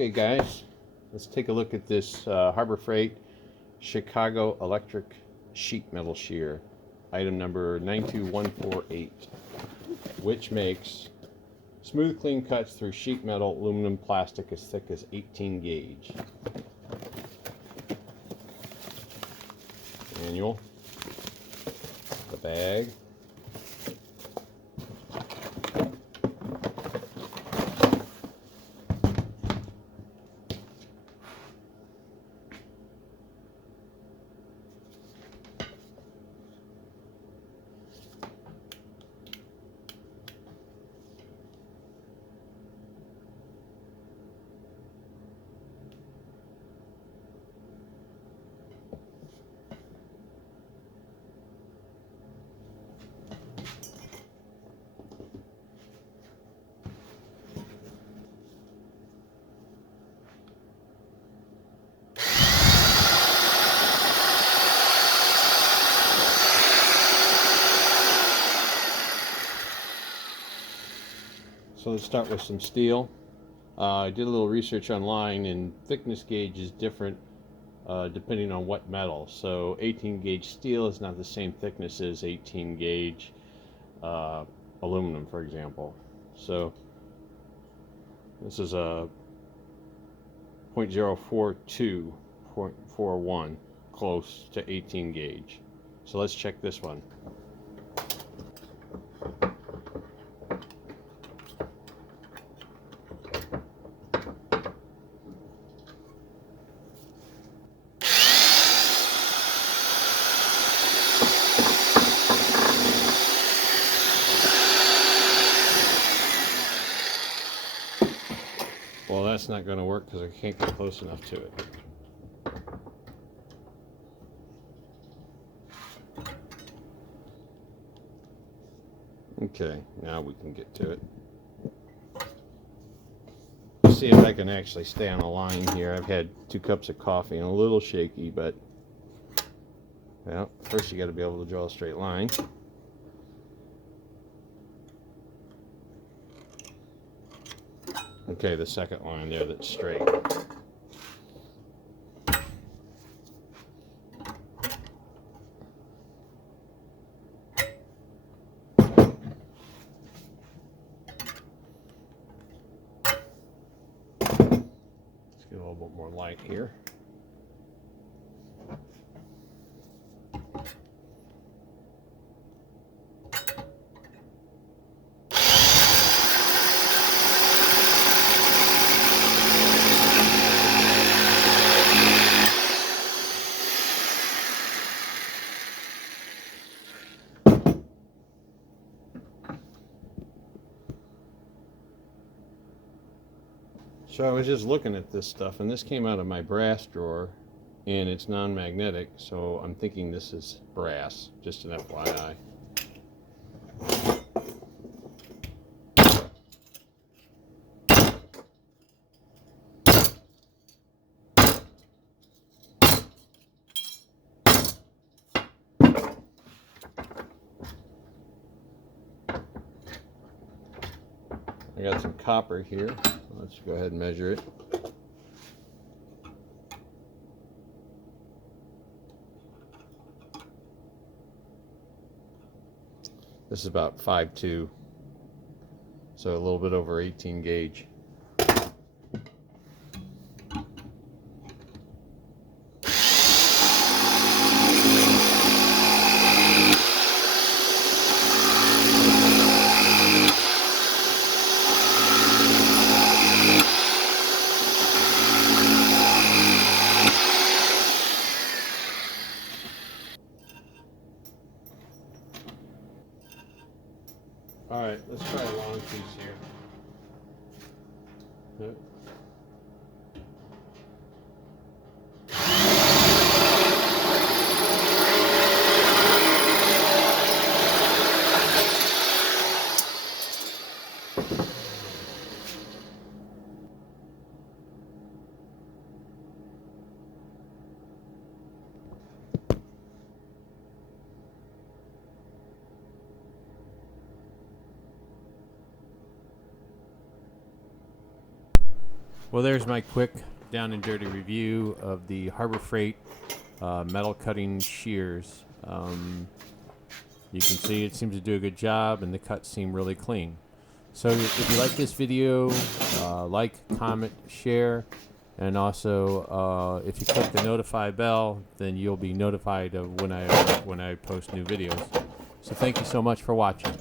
Okay guys, let's take a look at this Harbor Freight Chicago electric sheet metal shear, item number 92148, which makes smooth clean cuts through sheet metal aluminum plastic as thick as 18 gauge. Manual, the bag, so let's start with some steel. I did a little research online, and thickness gauge is different depending on what metal. So 18 gauge steel is not the same thickness as 18 gauge aluminum, for example. So this is a 0.042, 0.41, close to 18 gauge. So let's check this one. Well, that's not going to work because I can't get close enough to it. Okay, now we can get to it. Let's see if I can actually stay on the line here. I've had 2 cups of coffee and a little shaky, but well, first you got to be able to draw a straight line. Okay, the second line there that's straight. Let's get a little bit more light here. So I was just looking at this stuff, and this came out of my brass drawer, and it's non-magnetic, so I'm thinking this is brass, just an FYI. I got some copper here. Let's go ahead and measure it. This is about 5.2, so a little bit over 18 gauge. All right, let's try a long piece here. Yep. Well, there's my quick down and dirty review of the Harbor Freight metal cutting shears. You can see it seems to do a good job, and the cuts seem really clean. So if you like this video, like, comment, share, and also if you click the notify bell, then you'll be notified of when I post new videos. So thank you so much for watching.